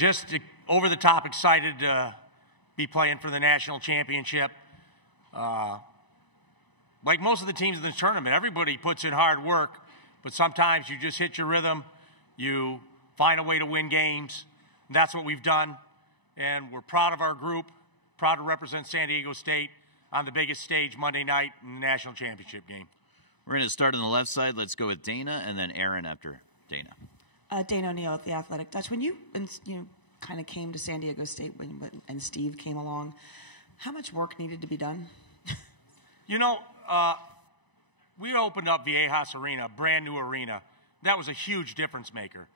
just over the top excited to be playing for the national championship. Like most of the teams in the tournament, everybody puts in hard work, but sometimes you just hit your rhythm. You find a way to win games. And that's what we've done. And we're proud of our group, proud to represent San Diego State on the biggest stage Monday night in the national championship game. We're going to start on the left side. Let's go with Dana and then Aaron after Dana. Dana O'Neill at The Athletic. Dutch, when you kind of came to San Diego State and Steve came along, how much work needed to be done? We opened up Viejas Arena, a brand new arena. That was a huge difference maker.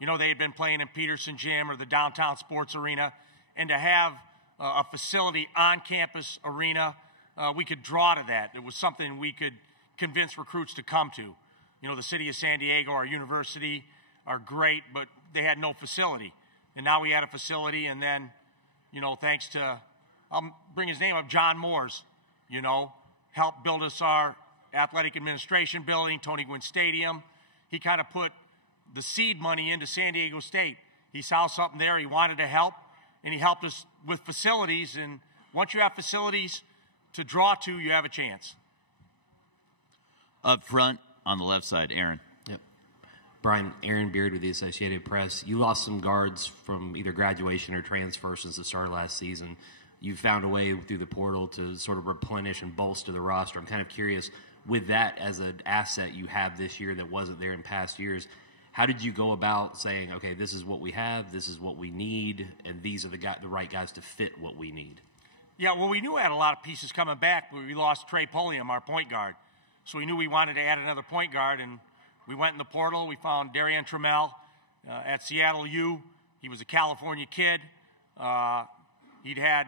They had been playing in Peterson Gym or the Downtown Sports Arena, and to have a facility on-campus arena, we could draw to that. It was something we could convince recruits to come to. The city of San Diego, our university, are great, but they had no facility. And now we had a facility, and then, thanks to, I'll bring his name up, John Moores, helped build us our athletic administration building, Tony Gwynn Stadium. He kind of put the seed money into San Diego State. He saw something there, he wanted to help, and he helped us with facilities. And once you have facilities to draw to, you have a chance. Up front on the left side, Aaron. Yep. Brian, Aaron Beard with the Associated Press. You lost some guards from either graduation or transfer since the start of last season. You found a way through the portal to sort of replenish and bolster the roster. I'm kind of curious, with that as an asset you have this year that wasn't there in past years, how did you go about saying, okay, this is what we have, this is what we need, and these are the right guys to fit what we need? Yeah, well, we knew we had a lot of pieces coming back, but we lost Trey Pulliam, our point guard. So we knew we wanted to add another point guard, and we went in the portal. We found Darian Trammell at Seattle U. He was a California kid. He'd had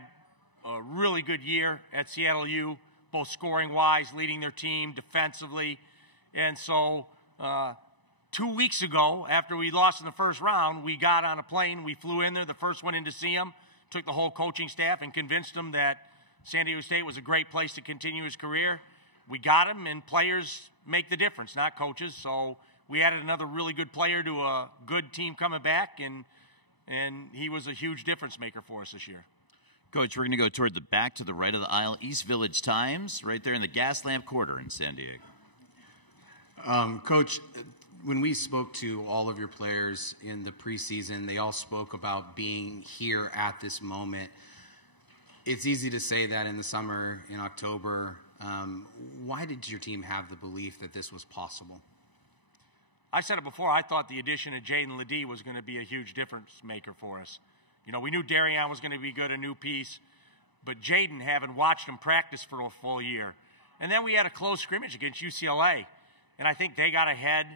a really good year at Seattle U, both scoring-wise, leading their team defensively. And so 2 weeks ago, after we lost in the first round, we got on a plane. We flew in there, the first one in to see him, took the whole coaching staff and convinced them that San Diego State was a great place to continue his career. We got him, and players make the difference, not coaches. So we added another really good player to a good team coming back, and he was a huge difference maker for us this year. Coach, we're going to go toward the back to the right of the aisle. East Village Times, right there in the gas lamp quarter in San Diego. Coach, when we spoke to all of your players in the preseason, they all spoke about being here at this moment. It's easy to say that in the summer, in October. Why did your team have the belief that this was possible? I said it before. I thought the addition of Jaden Ledee was going to be a huge difference maker for us. We knew Darian was going to be good, a new piece, but Jaden, having watched him practice for a full year. And then we had a close scrimmage against UCLA, and I think they got ahead,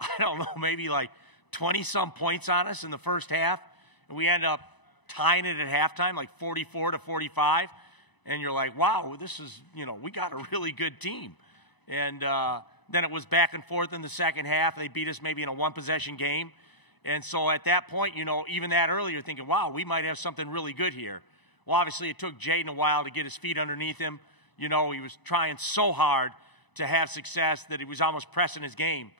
I don't know, maybe like 20-some points on us in the first half, and we ended up tying it at halftime, like 44-45. And you're like, wow, this is, we got a really good team. And then it was back and forth in the second half. They beat us maybe in a one-possession game. And so at that point, even that early, you're thinking, wow, we might have something really good here. Well, obviously, it took Jaden a while to get his feet underneath him. He was trying so hard to have success that he was almost pressing his game.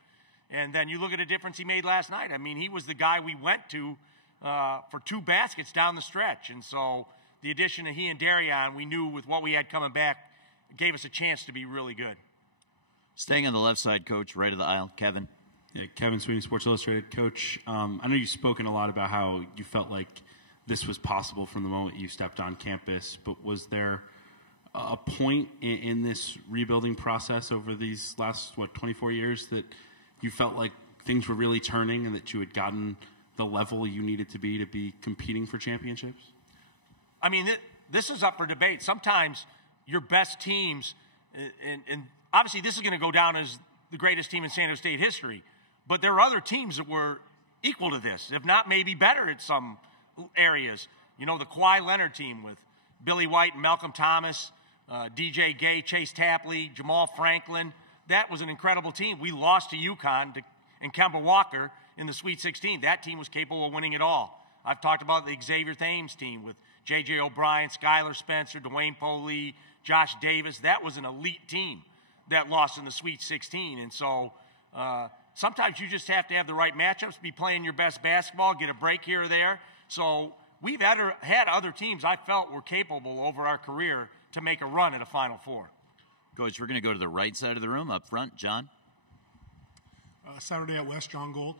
And then you look at the difference he made last night. I mean, he was the guy we went to for 2 baskets down the stretch. And so the addition of he and Darian, we knew with what we had coming back, gave us a chance to be really good. Staying on the left side, Coach, right of the aisle, Kevin. Yeah, Kevin Sweeney, Sports Illustrated. Coach, I know you've spoken a lot about how you felt like this was possible from the moment you stepped on campus, but was there a point in this rebuilding process over these last, 24 years that you felt like things were really turning and that you had gotten the level you needed to be competing for championships? I mean, this is up for debate. Sometimes your best teams, and obviously this is going to go down as the greatest team in San Diego State history, but there are other teams that were equal to this, if not maybe better at some areas. The Kawhi Leonard team with Billy White and Malcolm Thomas, DJ Gay, Chase Tapley, Jamal Franklin. That was an incredible team. We lost to UConn and Kemba Walker in the Sweet 16. That team was capable of winning it all. I've talked about the Xavier Thames team with J.J. O'Brien, Skylar Spencer, Dwayne Poley, Josh Davis. That was an elite team that lost in the Sweet 16. And so sometimes you just have to have the right matchups, be playing your best basketball, get a break here or there. So we've had other teams I felt were capable over our career to make a run at a Final Four. Coach, we're going to go to the right side of the room up front. John? Saturday at West, John Gold.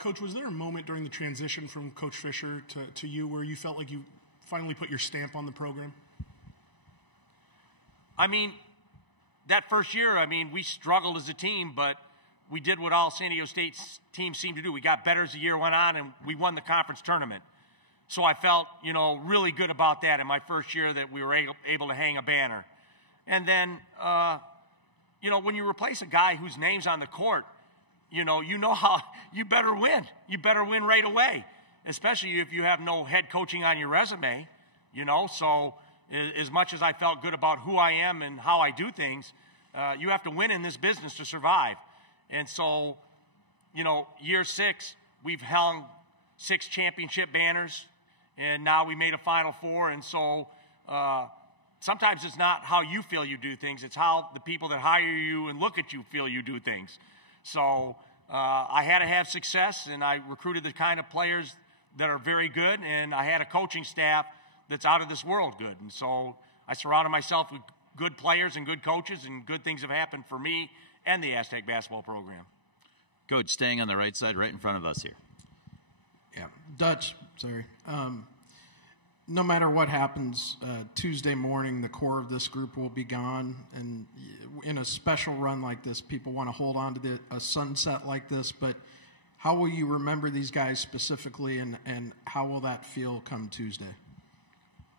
Coach, was there a moment during the transition from Coach Fisher to you where you felt like you finally put your stamp on the program? I mean, that first year, we struggled as a team, but we did what all San Diego State's teams seem to do. We got better as the year went on, and we won the conference tournament. So I felt, really good about that in my first year that we were able to hang a banner. And then, when you replace a guy whose name's on the court, you know how you better win. You better win right away, especially if you have no head coaching on your resume, So as much as I felt good about who I am and how I do things, you have to win in this business to survive. And so, year 6, we've hung 6 championship banners, and now we made a Final Four. And so sometimes it's not how you feel you do things. It's how the people that hire you and look at you feel you do things. So I had to have success, and I recruited the kind of players that are very good, and I had a coaching staff that's out of this world good. And so I surrounded myself with good players and good coaches, and good things have happened for me and the Aztec basketball program. Coach, staying on the right side, right in front of us here. Yeah, Dutch, sorry. No matter what happens, Tuesday morning, the core of this group will be gone. And in a special run like this, people want to hold on to a sunset like this. But how will you remember these guys specifically, and how will that feel come Tuesday?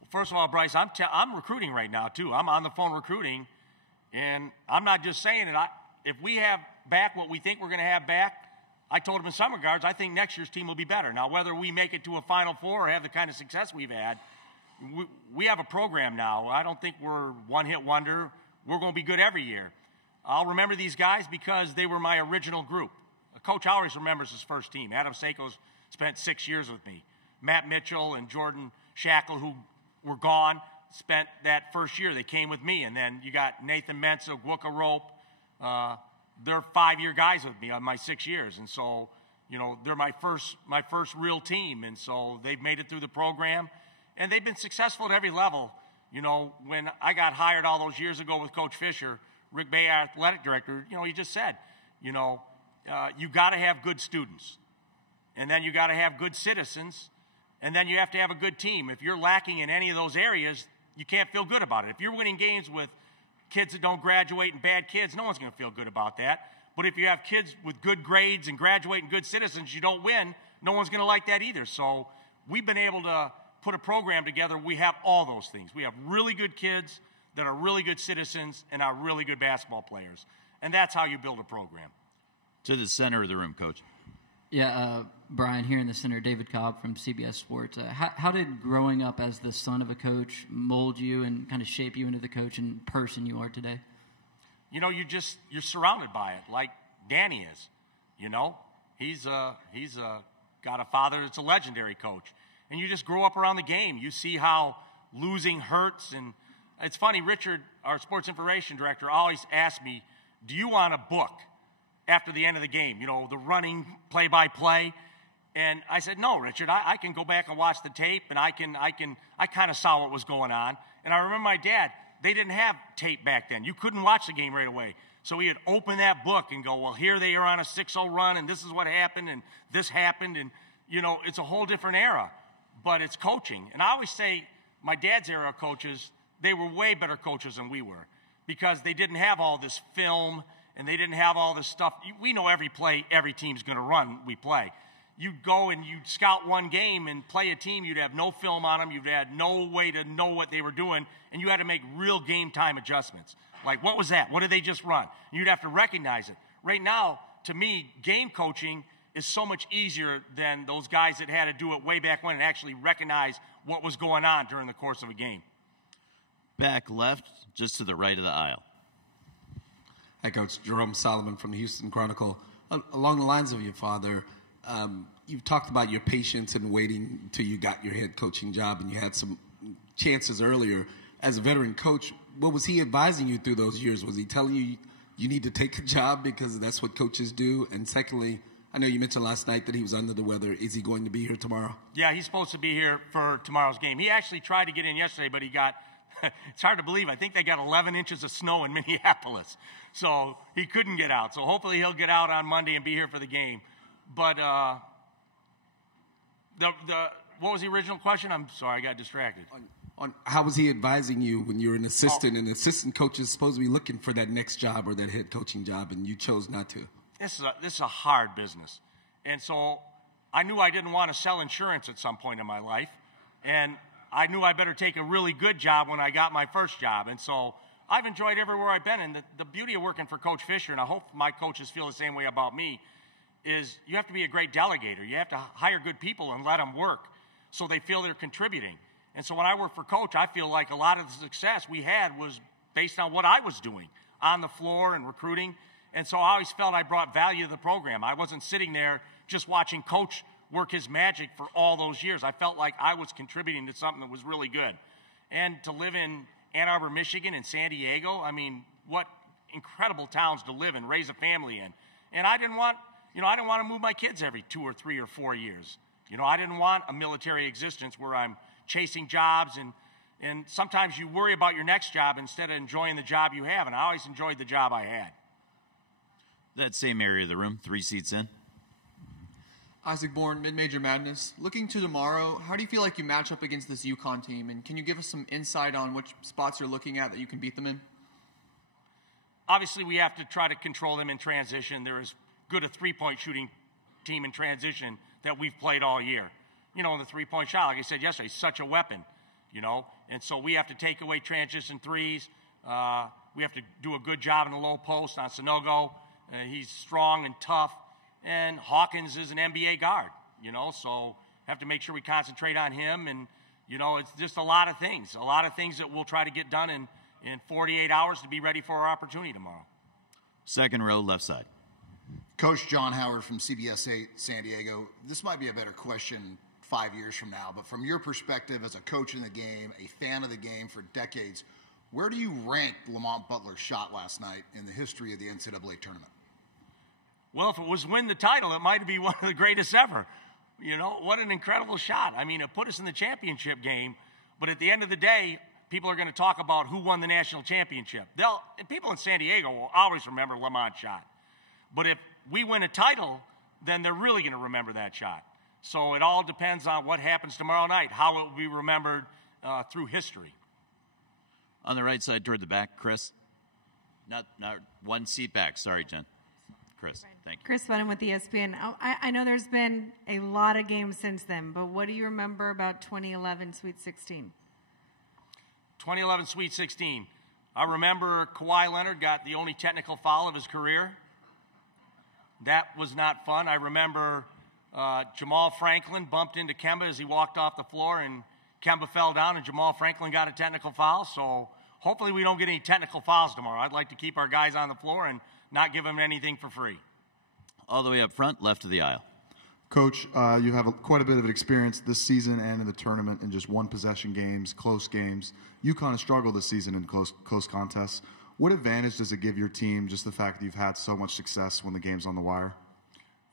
Well, first of all, Bryce, I'm recruiting right now, too. I'm on the phone recruiting, and I'm not just saying it. If we have back what we think we're going to have back, I told him in some regards, I think next year's team will be better. Now, whether we make it to a Final Four or have the kind of success we've had, we have a program now. I don't think we're one-hit wonder. We're going to be good every year. I'll remember these guys because they were my original group. Coach always remembers his first team. Adam Seiko's spent 6 years with me. Matt Mitchell and Jordan Shackle, who were gone, spent that first year. They came with me. And then you got Nathan Mensah, Gwooka Rope. They're 5-year guys with me on my 6 years. And so, they're my first real team. And so they've made it through the program. And they've been successful at every level. When I got hired all those years ago with Coach Fisher, Rick Bay, our athletic director, he just said, you got to have good students. And then you got to have good citizens. And then you have to have a good team. If you're lacking in any of those areas, you can't feel good about it. If you're winning games with kids that don't graduate and bad kids, no one's going to feel good about that. But if you have kids with good grades and graduate and good citizens, you don't win, no one's going to like that either. So we've been able to put a program together. We have all those things. We have really good kids that are really good citizens and are really good basketball players. And that's how you build a program. To the center of the room, Coach. Yeah, Brian, here in the center, David Cobb from CBS Sports. How did growing up as the son of a coach mold you and kind of shape you into the coach and person you are today? You're surrounded by it, like Danny is. He's got a father that's a legendary coach. And you just grow up around the game. You see how losing hurts. And it's funny, Richard, our sports information director, always asks me, do you want a book after the end of the game, the running play-by-play? And I said, no, Richard, I can go back and watch the tape, and I kind of saw what was going on. And I remember my dad, they didn't have tape back then. You couldn't watch the game right away. So he would open that book and go, well, here they are on a 6-0 run, and this is what happened, and this happened, and, it's a whole different era. But it's coaching. And I always say my dad's era of coaches, they were way better coaches than we were because they didn't have all this film and they didn't have all this stuff. We know every play every team's going to run, we play. You'd go and you'd scout one game and play a team. You'd have no film on them. You'd had no way to know what they were doing, and you had to make real game time adjustments. Like, what was that? What did they just run? And you'd have to recognize it. Right now, to me, game coaching is so much easier than those guys that had to do it way back when and actually recognize what was going on during the course of a game. Back left, just to the right of the aisle. Hi, Coach. Jerome Solomon from the Houston Chronicle. Along the lines of your father, you've talked about your patience and waiting until you got your head coaching job, and you had some chances earlier. As a veteran coach, what was he advising you through those years? Was he telling you you need to take a job because that's what coaches do? And secondly, I know you mentioned last night that he was under the weather. Is he going to be here tomorrow? Yeah, he's supposed to be here for tomorrow's game. He actually tried to get in yesterday, but he got, it's hard to believe, I think they got 11 inches of snow in Minneapolis. So he couldn't get out. So hopefully he'll get out on Monday and be here for the game. But what was the original question? I'm sorry, I got distracted. On how was he advising you when you were an assistant, and assistant coach is supposed to be looking for that next job or that head coaching job, and you chose not to? This is a hard business. And so I knew I didn't want to sell insurance at some point in my life. And I knew I better take a really good job when I got my first job. And so I've enjoyed everywhere I've been. And the beauty of working for Coach Fisher, and I hope my coaches feel the same way about me, is you have to be a great delegator. You have to hire good people and let them work so they feel they're contributing. And so when I work for Coach, I feel like a lot of the success we had was based on what I was doing on the floor and recruiting. And so I always felt I brought value to the program. I wasn't sitting there just watching Coach work his magic for all those years. I felt like I was contributing to something that was really good. And to live in Ann Arbor, Michigan, and San Diego, I mean, what incredible towns to live in, raise a family in. And I didn't want to move my kids every 2 or 3 or 4 years. I didn't want a military existence where I'm chasing jobs, and sometimes you worry about your next job instead of enjoying the job you have, and I always enjoyed the job I had. That same area of the room, 3 seats in. Isaac Bourne, Mid-Major Madness. Looking to tomorrow, how do you feel like you match up against this UConn team, and can you give us some insight on which spots you're looking at that you can beat them in? Obviously, we have to try to control them in transition. They're as good a three-point shooting team in transition that we've played all year. In the three-point shot, like I said yesterday, such a weapon, And so we have to take away transition threes. We have to do a good job in the low post on Sanogo. He's strong and tough. And Hawkins is an NBA guard, So have to make sure we concentrate on him. And, it's just a lot of things that we'll try to get done in 48 hours to be ready for our opportunity tomorrow. Second row, left side. Coach John Howard from CBS 8 San Diego. This might be a better question 5 years from now, but from your perspective as a coach in the game, a fan of the game for decades, where do you rank Lamont Butler's shot last night in the history of the NCAA tournament? Well, if it was win the title, it might be one of the greatest ever. What an incredible shot. I mean, it put us in the championship game, but at the end of the day, people are going to talk about who won the national championship. People in San Diego will always remember Lamont's shot. But if we win a title, then they're really going to remember that shot. So it all depends on what happens tomorrow night, how it will be remembered through history. On the right side toward the back, Chris. Not one seat back. Sorry, Jen. Chris, thank you. Chris Bunham with ESPN. I know there's been a lot of games since then, but what do you remember about 2011 Sweet 16? 2011 Sweet 16. I remember Kawhi Leonard got the only technical foul of his career. That was not fun. I remember Jamal Franklin bumped into Kemba as he walked off the floor, and Kemba fell down, and Jamal Franklin got a technical foul. So hopefully we don't get any technical fouls tomorrow. I'd like to keep our guys on the floor and not give them anything for free. All the way up front, left of the aisle. Coach, you have quite a bit of experience this season and in the tournament in just one-possession games, close games. UConn has struggled this season in close contests. What advantage does it give your team, just the fact that you've had so much success when the game's on the wire?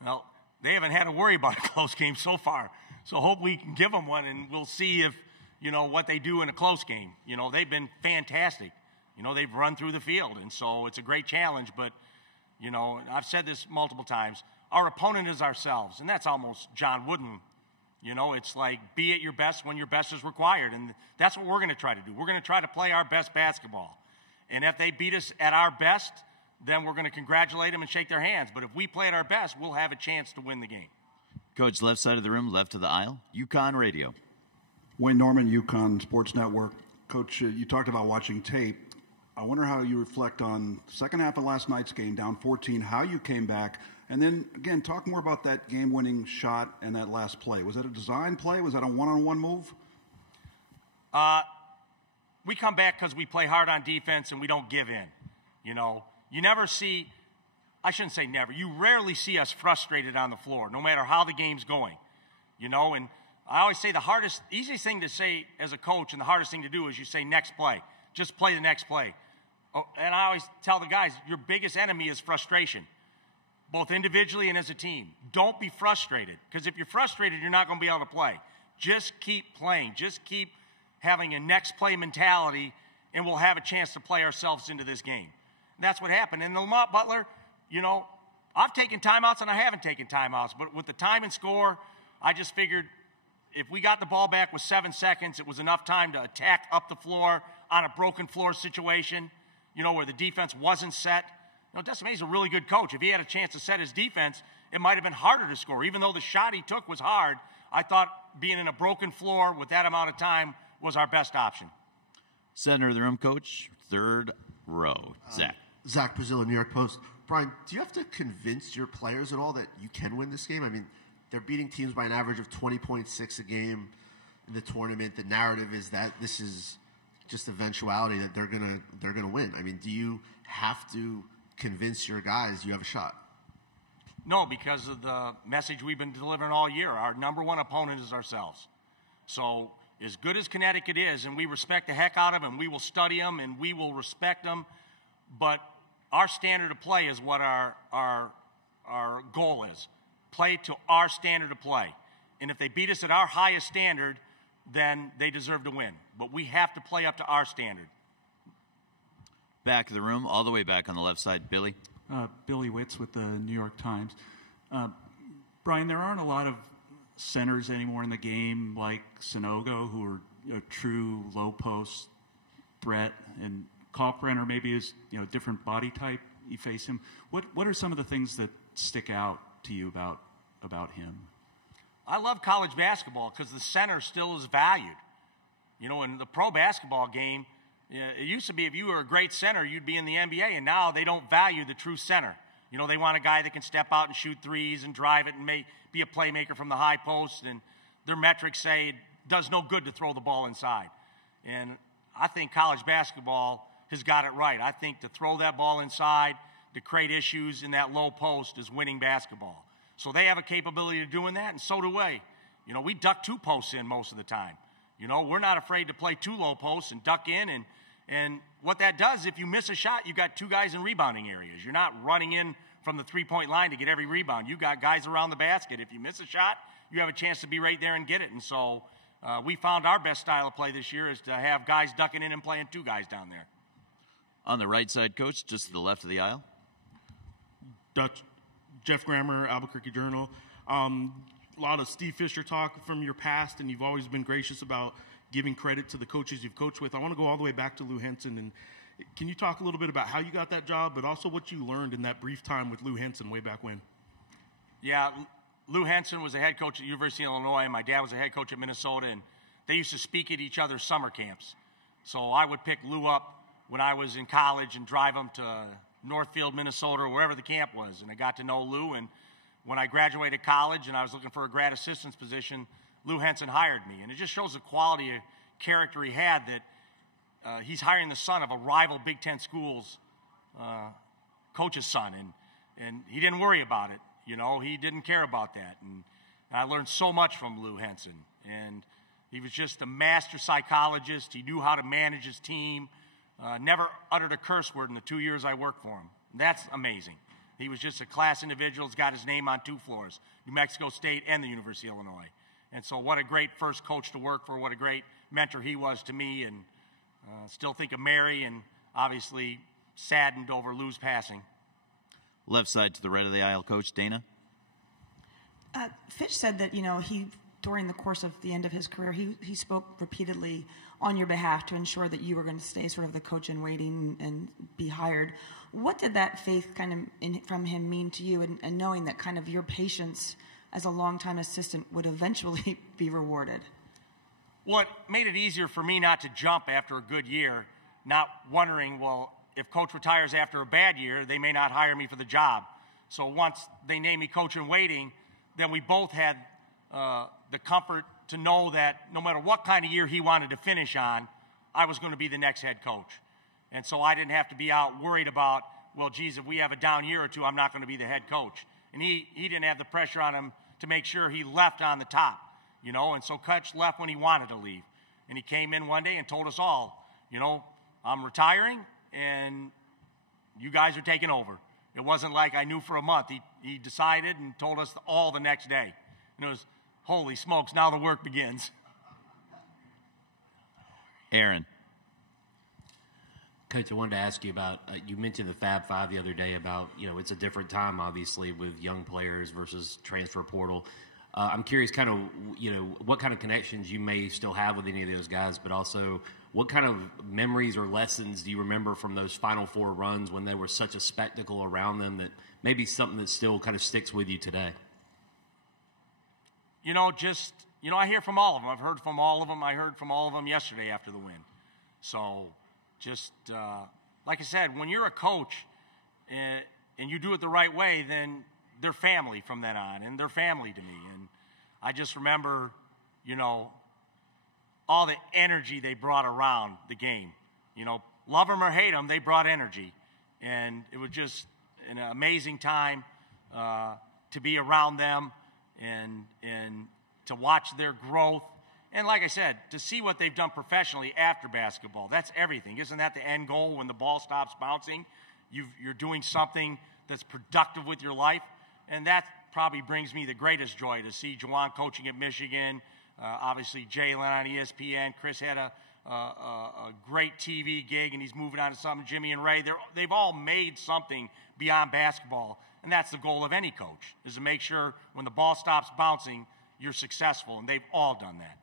Well, they haven't had to worry about a close game so far. So hope we can give them one, and we'll see if, what they do in a close game. They've been fantastic. They've run through the field, and so it's a great challenge. But, I've said this multiple times. Our opponent is ourselves, and that's almost John Wooden. It's like be at your best when your best is required, and that's what we're going to try to do. We're going to try to play our best basketball. And if they beat us at our best, then we're going to congratulate them and shake their hands. But if we play at our best, we'll have a chance to win the game. Coach, left side of the room, left of the aisle, UConn Radio. Wayne Norman, UConn Sports Network. Coach, you talked about watching tape. I wonder how you reflect on second half of last night's game, down 14, how you came back. And then, again, talk more about that game-winning shot and that last play. Was that a design play? Was that a one-on-one move? We come back because we play hard on defense and we don't give in. You never see, I shouldn't say never, you rarely see us frustrated on the floor, no matter how the game's going. And I always say the easiest thing to say as a coach and the hardest thing to do is you say next play. Just play the next play. and I always tell the guys, your biggest enemy is frustration, both individually and as a team. Don't be frustrated, because if you're frustrated, you're not going to be able to play. Just keep playing. Just keep having a next play mentality, and we'll have a chance to play ourselves into this game. And that's what happened. And Lamont Butler, you know, I've taken timeouts and I haven't taken timeouts, but with the time and score, I just figured if we got the ball back with 7 seconds, it was enough time to attack up the floor on a broken floor situation, you know, where the defense wasn't set. You know, Dustin May's a really good coach. If he had a chance to set his defense, it might have been harder to score. Even though the shot he took was hard, I thought being in a broken floor with that amount of time was our best option. Center of the room, coach, third row. Zach. Zach Brazil, New York Post. Brian, do you have to convince your players at all that you can win this game? I mean, they're beating teams by an average of 20.6 a game in the tournament. The narrative is that this is just eventuality that they're gonna win. I mean, do you have to convince your guys you have a shot? No, because of the message we've been delivering all year. Our number one opponent is ourselves. So as good as Connecticut is, and we respect the heck out of them, we will study them and we will respect them, but our standard of play is what our goal is. Play to our standard of play. And if they beat us at our highest standard, then they deserve to win. But we have to play up to our standard. Back of the room, all the way back on the left side, Billy. Billy Witz with the New York Times. Brian, there aren't a lot of centers anymore in the game like Sonogo, who are a true low post threat, and Kalkbrenner maybe is different body type. You face him. What are some of the things that stick out to you about him? I love college basketball because the center still is valued. You know, in the pro basketball game, it used to be if you were a great center, you'd be in the NBA, and now they don't value the true center. You know, they want a guy that can step out and shoot threes and drive it and be a playmaker from the high post, and their metrics say it does no good to throw the ball inside. And I think college basketball has got it right. I think to throw that ball inside, to create issues in that low post is winning basketball. So they have a capability of doing that, and so do we. You know, we duck 2 posts in most of the time. You know, we're not afraid to play 2 low posts and duck in, and what that does, if you miss a shot, you've got 2 guys in rebounding areas. You're not running in from the 3-point line to get every rebound. You got guys around the basket. If you miss a shot, you have a chance to be right there and get it. And so we found our best style of play this year is to have guys ducking in and playing 2 guys down there. On the right side, coach, just to the left of the aisle. Jeff Grammer, Albuquerque Journal. A lot of Steve Fisher talk from your past, and you've always been gracious about giving credit to the coaches you've coached with. I want to go all the way back to Lou Henson, and can you talk a little bit about how you got that job, but also what you learned in that brief time with Lou Henson way back when? Yeah, Lou Henson was a head coach at the University of Illinois, and my dad was a head coach at Minnesota, and they used to speak at each other's summer camps. So I would pick Lou up when I was in college and drive him to Northfield, Minnesota, or wherever the camp was, and I got to know Lou. And when I graduated college and I was looking for a grad assistant's position, Lou Henson hired me, and it just shows the quality of character he had that he's hiring the son of a rival Big Ten school's coach's son, and he didn't worry about it. You know, he didn't care about that, and I learned so much from Lou Henson, and he was just a master psychologist. He knew how to manage his team. Never uttered a curse word in the 2 years I worked for him. That's amazing. He was just a class individual. He's got his name on 2 floors, New Mexico State and the University of Illinois. And so what a great first coach to work for, what a great mentor he was to me, and still think of Mary, and obviously saddened over Lou's passing. Left side to the right of the aisle, Coach Dana. Fitch said that, he, during the course of the end of his career, he spoke repeatedly on your behalf to ensure that you were going to stay sort of the coach in waiting and be hired. What did that faith kind of from him mean to you, and knowing that kind of your patience as a longtime assistant would eventually be rewarded? Well, it made it easier for me not to jump after a good year, not wondering, well, if coach retires after a bad year, they may not hire me for the job. So once they named me coach in waiting, then we both had the comfort to know that no matter what kind of year he wanted to finish on, I was going to be the next head coach. And so I didn't have to be out worried about, well, geez, if we have a down year or two, I'm not going to be the head coach. And he didn't have the pressure on him to make sure he left on the top, and so Coach left when he wanted to leave. And he came in one day and told us all, I'm retiring, and you guys are taking over. It wasn't like I knew for a month. He decided and told us all the next day. And it was, holy smokes, now the work begins. Aaron. Coach, I wanted to ask you about, you mentioned the Fab Five the other day about, it's a different time, obviously, with young players versus transfer portal. I'm curious kind of, what kind of connections you may still have with any of those guys, but also what kind of memories or lessons do you remember from those Final Four runs when there was such a spectacle around them that maybe something that still kind of sticks with you today? I hear from all of them. I've heard from all of them. I heard from all of them yesterday after the win. So like I said, when you're a coach and you do it the right way, then they're family from then on, and they're family to me. And I just remember, all the energy they brought around the game. Love them or hate them, they brought energy. And it was just an amazing time to be around them and to watch their growth. And like I said, to see what they've done professionally after basketball, that's everything. Isn't that the end goal when the ball stops bouncing? You're doing something that's productive with your life. And that probably brings me the greatest joy to see Juwan coaching at Michigan. Obviously, Jalen on ESPN. Chris had a great TV gig, and he's moving on to something. Jimmy and Ray, they've all made something beyond basketball. And that's the goal of any coach, is to make sure when the ball stops bouncing, you're successful. And they've all done that.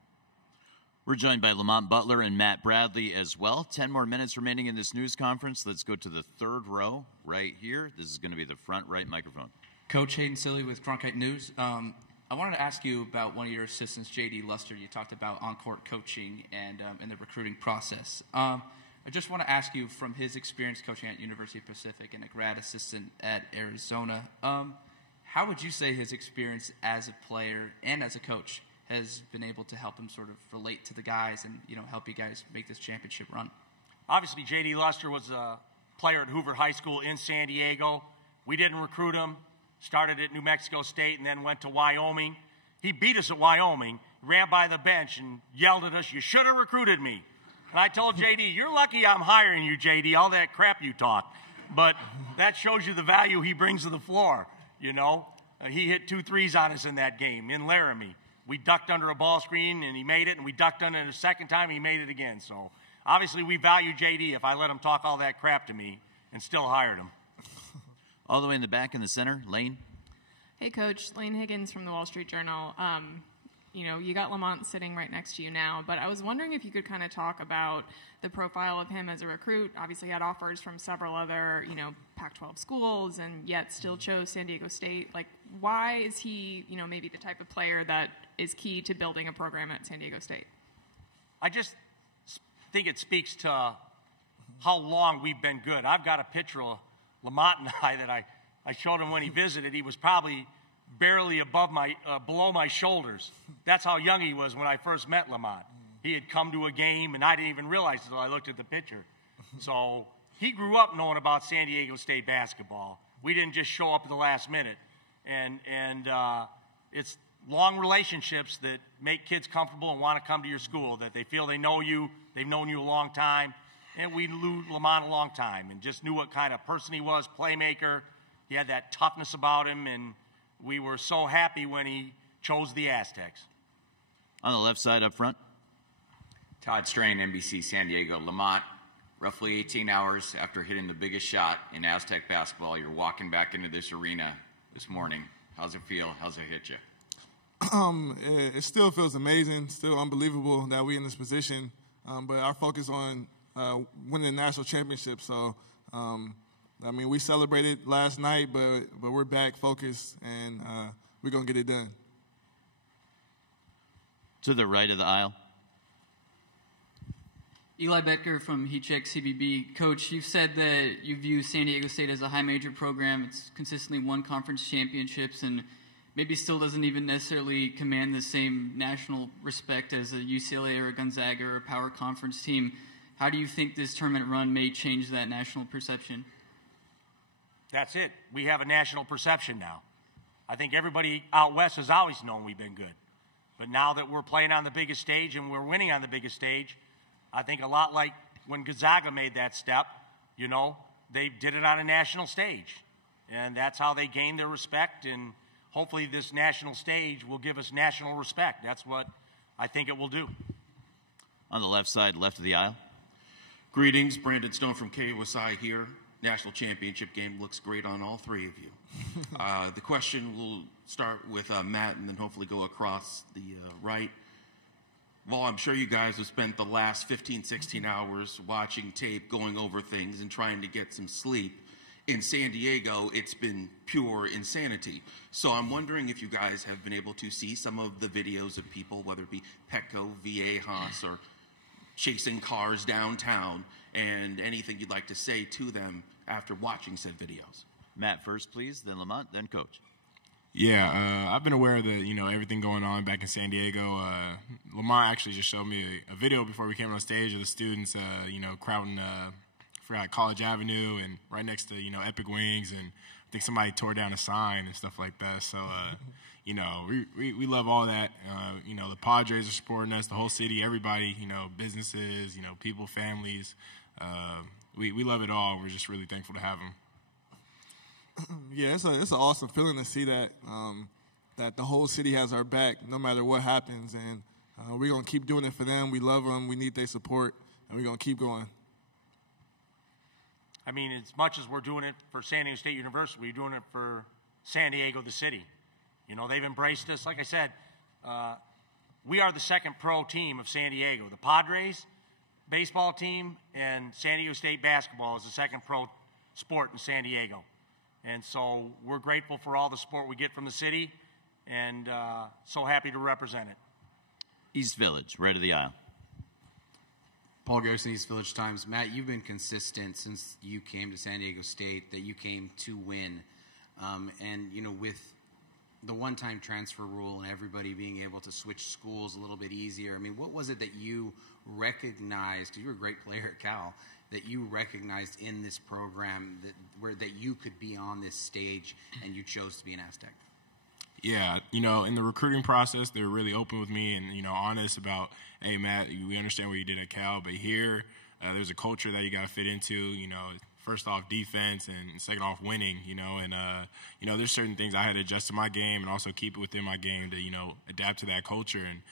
We're joined by Lamont Butler and Matt Bradley as well. 10 more minutes remaining in this news conference. Let's go to the third row right here. This is going to be the front right microphone. Coach Hayden Silly with Cronkite News. I wanted to ask you about one of your assistants, J.D. Luster. You talked about on-court coaching and in the recruiting process. I just want to ask you, from his experience coaching at University of Pacific and a grad assistant at Arizona, how would you say his experience as a player and as a coach has been able to help him sort of relate to the guys and, help you guys make this championship run? Obviously, J.D. Luster was a player at Hoover High School in San Diego. We didn't recruit him. Started at New Mexico State and then went to Wyoming. He beat us at Wyoming, ran by the bench and yelled at us, "You should have recruited me." And I told J.D., "You're lucky I'm hiring you, J.D., all that crap you talk." But that shows you the value he brings to the floor, He hit 2 threes on us in that game in Laramie. We ducked under a ball screen, and he made it, and we ducked under it a second time, and he made it again. So, obviously, we value J.D. if I let him talk all that crap to me and still hired him. All the way in the back in the center, Lane. Hey, Coach. Lane Higgins from the Wall Street Journal. You got Lamont sitting right next to you now, but I was wondering if you could kind of talk about the profile of him as a recruit. Obviously, he had offers from several other, Pac-12 schools, and yet still chose San Diego State. Like, why is he, maybe the type of player that is key to building a program at San Diego State? I just think it speaks to how long we've been good. I've got a picture of Lamont and I that I showed him when he visited. He was probably barely below my shoulders. That's how young he was when I first met Lamont. He had come to a game, and I didn't even realize it until I looked at the picture. So he grew up knowing about San Diego State basketball. We didn't just show up at the last minute. And it's long relationships that make kids comfortable and want to come to your school, that they feel they know you, they've known you a long time. And we knew Lamont a long time and just knew what kind of person he was, playmaker. He had that toughness about him, and we were so happy when he chose the Aztecs. On the left side up front. Todd Strain, NBC San Diego. Lamont, roughly 18 hours after hitting the biggest shot in Aztec basketball, you're walking back into this arena this morning. How's it feel? How's it hit you? It still feels amazing, still unbelievable that we're in this position. But our focus on winning the national championship. So, we celebrated last night, but we're back focused, and we're going to get it done. To the right of the aisle. Eli Becker from HeatCheck CBB. Coach, you've said that you view San Diego State as a high major program. It's consistently won conference championships and maybe still doesn't even necessarily command the same national respect as a UCLA or a Gonzaga or a power conference team. How do you think this tournament run may change that national perception? That's it. We have a national perception now. I think everybody out west has always known we've been good. But now that we're playing on the biggest stage and we're winning on the biggest stage, I think a lot like when Gonzaga made that step, you know, they did it on a national stage. And that's how they gained their respect. And hopefully this national stage will give us national respect. That's what I think it will do. On the left side, left of the aisle. Greetings, Brandon Stone from KOSI here. National championship game looks great on all three of you. The question will start with Matt and then hopefully go across the right. Well, I'm sure you guys have spent the last 15, 16 hours watching tape, going over things, and trying to get some sleep. In San Diego, it's been pure insanity. So I'm wondering if you guys have been able to see some of the videos of people, whether it be Petco, Viejas, or chasing cars downtown, and anything you'd like to say to them after watching said videos. Matt first, please, then Lamont, then Coach. Yeah, I've been aware of everything going on back in San Diego. Lamont actually just showed me a video before we came on stage of the students, crowding College Avenue and right next to, Epic Wings, and I think somebody tore down a sign and stuff like that. So, we love all that. The Padres are supporting us, the whole city, everybody, businesses, people, families. We love it all. We're just really thankful to have them. Yeah, it's an awesome feeling to see that that the whole city has our back no matter what happens, and we're going to keep doing it for them. We love them. We need their support, and we're going to keep going. I mean, as much as we're doing it for San Diego State University, we're doing it for San Diego, the city. They've embraced us. Like I said, we are the second pro team of San Diego. The Padres baseball team and San Diego State basketball is the second pro sport in San Diego. And so we're grateful for all the support we get from the city, and so happy to represent it. East Village, right of the aisle. Paul Garrison, East Village Times. Matt, you've been consistent since you came to San Diego State that you came to win. With the one-time transfer rule and everybody being able to switch schools a little bit easier, what was it that you recognized, because you were a great player at Cal, that you recognized in this program that you could be on this stage and you chose to be an Aztec? Yeah, in the recruiting process, they were really open with me and, honest about, hey, Matt, we understand what you did at Cal, but here there's a culture that you got to fit into, first off defense and second off winning, and, there's certain things I had to adjust to my game and also keep it within my game to, adapt to that culture. And,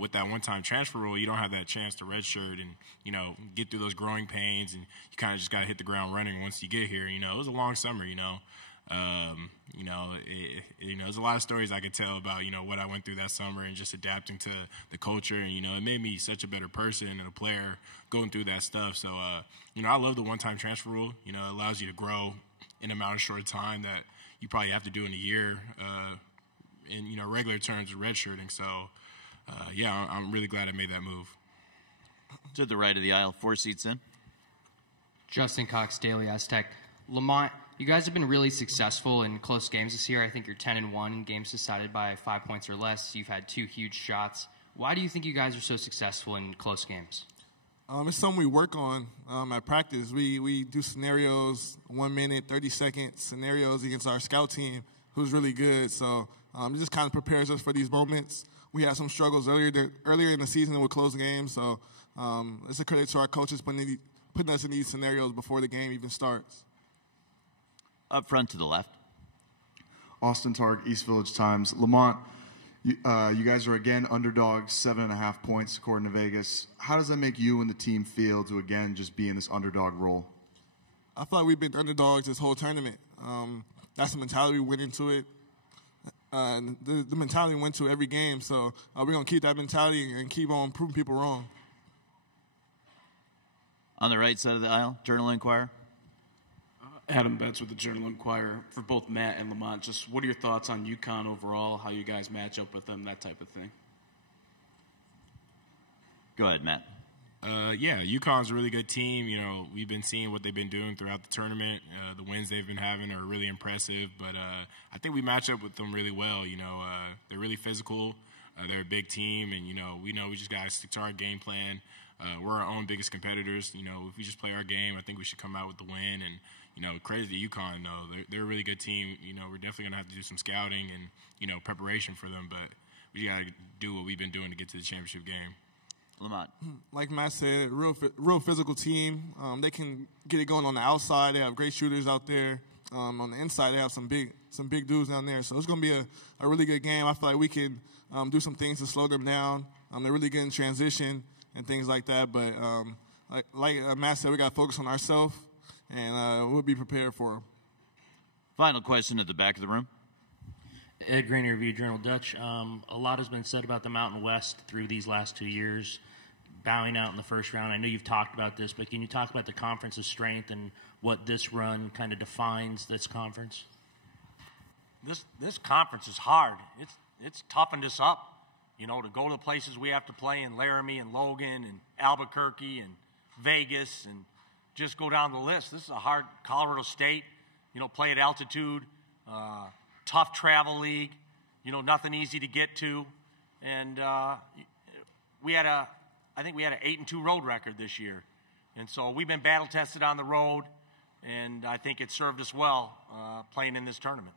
with that one-time transfer rule, you don't have that chance to redshirt and, get through those growing pains, and you kind of just got to hit the ground running once you get here. It was a long summer, there's a lot of stories I could tell about, what I went through that summer and just adapting to the culture. And, it made me such a better person and a player going through that stuff. So, I love the one-time transfer rule. It allows you to grow in an amount of short time that you probably have to do in a year in, regular terms of redshirting. So, I'm really glad I made that move. To the right of the aisle, 4 seats in. Justin Cox, Daily Aztec. Lamont, you guys have been really successful in close games this year. I think you're 10-1 in games decided by 5 points or less. You've had 2 huge shots. Why do you think you guys are so successful in close games? It's something we work on at practice. We do scenarios, 1 minute, 30-second scenarios against our scout team, who's really good. So it just kind of prepares us for these moments. We had some struggles earlier in the season with close games. So it's a credit to our coaches putting us in these scenarios before the game even starts. Up front to the left. Austin Targ, East Village Times. Lamont, you guys are again underdogs, 7.5 points according to Vegas. How does that make you and the team feel to again just be in this underdog role? I feel like we've been underdogs this whole tournament. That's the mentality we went into it. The mentality we went to every game. So we're going to keep that mentality and keep on proving people wrong. On the right side of the aisle, Journal-Inquirer. Adam Betts with the Journal-Inquirer. For both Matt and Lamont, just what are your thoughts on UConn overall, how you guys match up with them, that type of thing? Go ahead, Matt. UConn's a really good team. We've been seeing what they've been doing throughout the tournament. The wins they've been having are really impressive, but I think we match up with them really well. They're really physical. They're a big team, and, we just got to stick to our game plan. We're our own biggest competitors. If we just play our game, I think we should come out with the win. And, credit to UConn, though. They're a really good team. We're definitely going to have to do some scouting and, preparation for them. But we got to do what we've been doing to get to the championship game. Lamont. Like Matt said, real physical team. They can get it going on the outside. They have great shooters out there. On the inside, they have some big dudes down there. So it's going to be a really good game. I feel like we can do some things to slow them down. They're really good in transition and things like that. But like Matt said, we got to focus on ourselves, and we'll be prepared for them. Final question at the back of the room. Ed Green, Review Journal Dutch. A lot has been said about the Mountain West through these last 2 years, bowing out in the first round. I know you've talked about this, but can you talk about the conference's strength and what this run kind of defines this conference? This conference is hard. It's toughened us up, to go to the places we have to play in Laramie and Logan and Albuquerque and Vegas and just go down the list. This is a hard Colorado State, play at altitude. Tough travel league, nothing easy to get to, and I think we had an 8-2 road record this year, and so we've been battle tested on the road, and I think it served us well playing in this tournament.